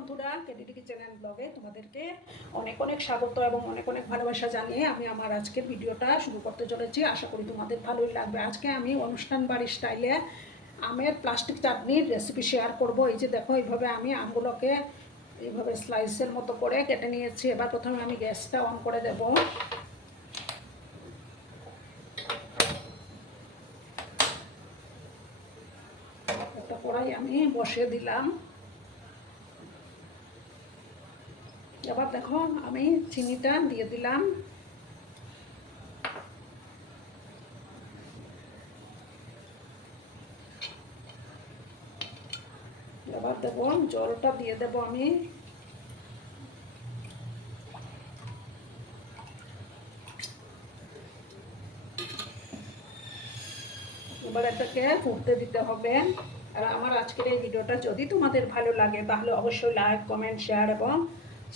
বন্ধুরা, KDD kitchen and ব্লগে তোমাদেরকে অনেক অনেক স্বাগত এবং অনেক অনেক ভালোবাসা জানিয়ে আমি আমার আজকের ভিডিওটা শুরু করতে চলেছি। আশা করি তোমাদের ভালোই লাগবে। আজকে আমি অনুষ্ঠান বাড়ির স্টাইলে আমের প্লাস্টিক চাটনির রেসিপি শেয়ার করব। এই যে দেখো, এইভাবে আমি আমগুলোকে এইভাবে স্লাইসের মতো করে কেটে নিয়েছি। এবার প্রথমে আমি গ্যাসটা অন করে দেব। একটা কড়াই আমি বসিয়ে দিলাম। এবার দেখো, আমি চিনিটা দিয়ে দিলাম। এবার দেবো জলটা দিয়ে দেবো আমি। এবার এটাকে ফুটতে দিতে হবে। আর আমার আজকের এই ভিডিওটা যদি তোমাদের ভালো লাগে তাহলে অবশ্যই লাইক, কমেন্ট, শেয়ার এবং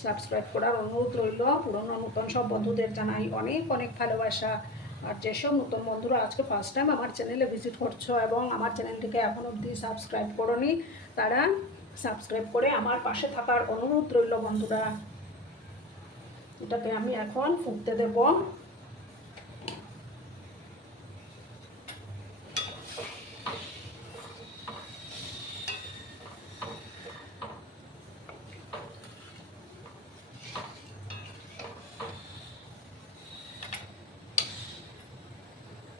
সাবস্ক্রাইব করার অনুরোধ রইল। পুরনো নতুন সব বন্ধুদের জানাই অনেক অনেক ভালোবাসা। আর যেসব নতুন বন্ধুরা আজকে ফার্স্ট টাইম আমার চ্যানেলে ভিজিট করছো এবং আমার চ্যানেলটিকে এখন অবধি সাবস্ক্রাইব করোনি, তারা সাবস্ক্রাইব করে আমার পাশে থাকার অনুরোধ রইল বন্ধুরা। এটাকে আমি এখন ফুটতে দেব।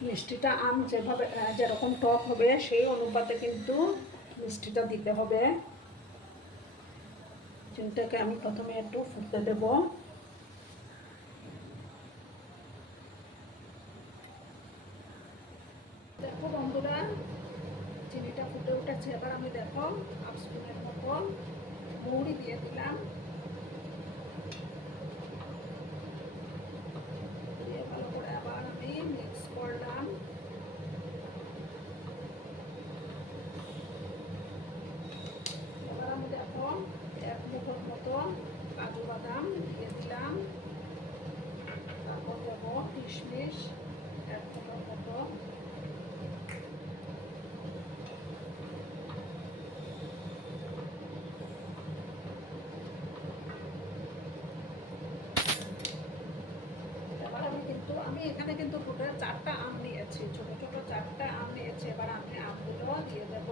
মিষ্টিটা আম যেভাবে যেরকম টক হবে সেই অনুপাতে কিন্তু মিষ্টিটা দিতে হবে। চিনিটাকে আমি প্রথমে একটু ফুটতে দেব। দেখো বন্ধুরা, চিনিটা ফুটে উঠেছে। এবার আমি দেখো হাফ স্পুনের মতো মৌরি দিয়ে দিলাম। দিয়ে ভালো করে আবার আমি মিক্স করলাম। এবার আমি দেখো এক মুঠোর মতো কাজু বাদাম দিয়ে দিলাম। তারপর দেবো কিশমিশ এক মুঠোর মতো। আমি এখানে কিন্তু টোটাল 4টা আম নিয়েছি, ছোট ছোট 4টা আম নিয়েছি। এবার আমি আমগুলো দিয়ে দেব।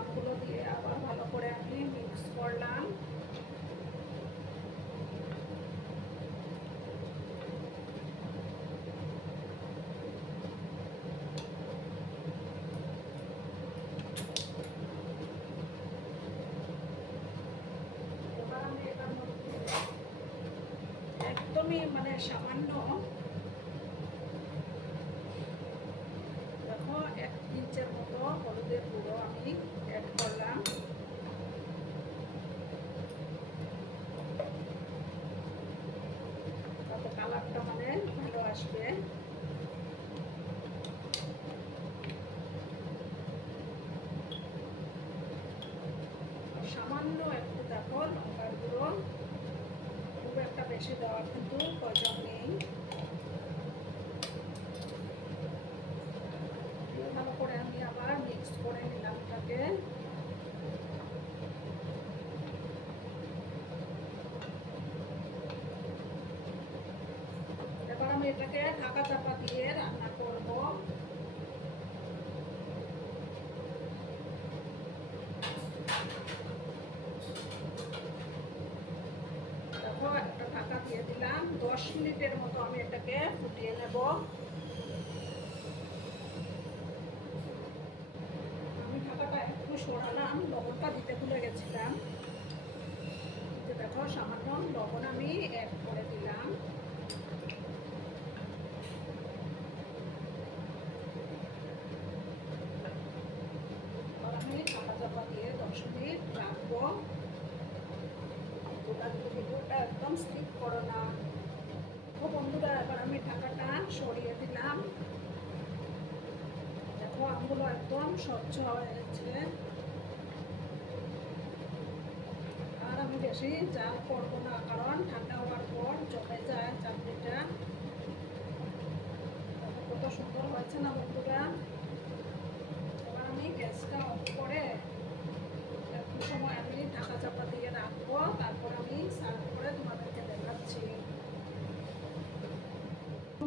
আমগুলো দিয়ে আবার ভালো করে আমি মিক্স করলাম। একদমই মানে সামান্য দেখো 1 ইঞ্চের মতো হলুদের গুঁড়ো আমি অ্যাড করলাম। তাতে কালারটা মানে ভালো আসবে। সামান্য একটু দেখো লঙ্কার গুঁড়ো, খুব একটা বেশি দেওয়ার কিন্তু প্রয়োজন নেই। ভালো করে আমি আবার মিক্স করে নিলাম এটাকে। এবার আমি এটাকে ঢাকা চাপা দিয়ে রান্না করব। দেখো একটা ঢাকা দিয়ে দিলাম। 10 মিনিটের মতো আমি এটাকে ফুটিয়ে নেব। আমি ঢাকাটা একটু সরালাম, লবণটা দিতে ভুলে গেছিলাম। দেখো সামান্য লবণ আমি অ্যাড করে দিলাম। আর আমি ঢাকা চাপা দিয়ে 10 মিনিট রাখবো। তোমরা কিন্তু ভিডিওটা একদম স্কিপ করো না। তো বন্ধুরা, এবার আমি ঢাকাটা সরিয়ে দিলাম। দেখো আমগুলো একদম স্বচ্ছ হয়ে গেছে। আর আমি বেশি জাল করবো না, কারণ ঠান্ডা হওয়ার পর জমে যায় চাটনিটা। হয়েছে না বন্ধুরা? এবার আমি গ্যাসটা অফ করে একটু সময় আমি ঢাকা চাপা দিয়ে রাখবো, তারপর আমি সার্ভ করে তোমাদেরকে দেখাচ্ছি।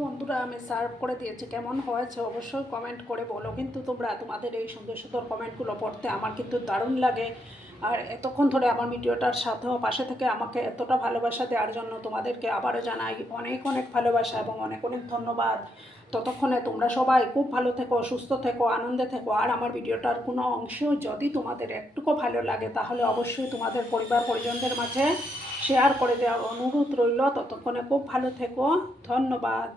বন্ধুরা আমি সার্ভ করে দিয়েছি, কেমন হয়েছে অবশ্যই কমেন্ট করে বলো কিন্তু তোমরা। তোমাদের এই সুন্দর সুন্দর কমেন্টগুলো পড়তে আমার কিন্তু দারুণ লাগে। আর এতক্ষণ ধরে আমার ভিডিওটার সাথেও পাশে থেকে আমাকে এতটা ভালোবাসা দেওয়ার জন্য তোমাদেরকে আবারও জানাই অনেক অনেক ভালোবাসা এবং অনেক অনেক ধন্যবাদ। ততক্ষণে তোমরা সবাই খুব ভালো থেকো, সুস্থ থেকো, আনন্দে থেকো। আর আমার ভিডিওটার কোনো অংশ যদি তোমাদের একটুকু ভালো লাগে তাহলে অবশ্যই তোমাদের পরিবার পরিজনদের মাঝে শেয়ার করে দেওয়ার অনুরোধ রইল। ততক্ষণে খুব ভালো থেকো, ধন্যবাদ।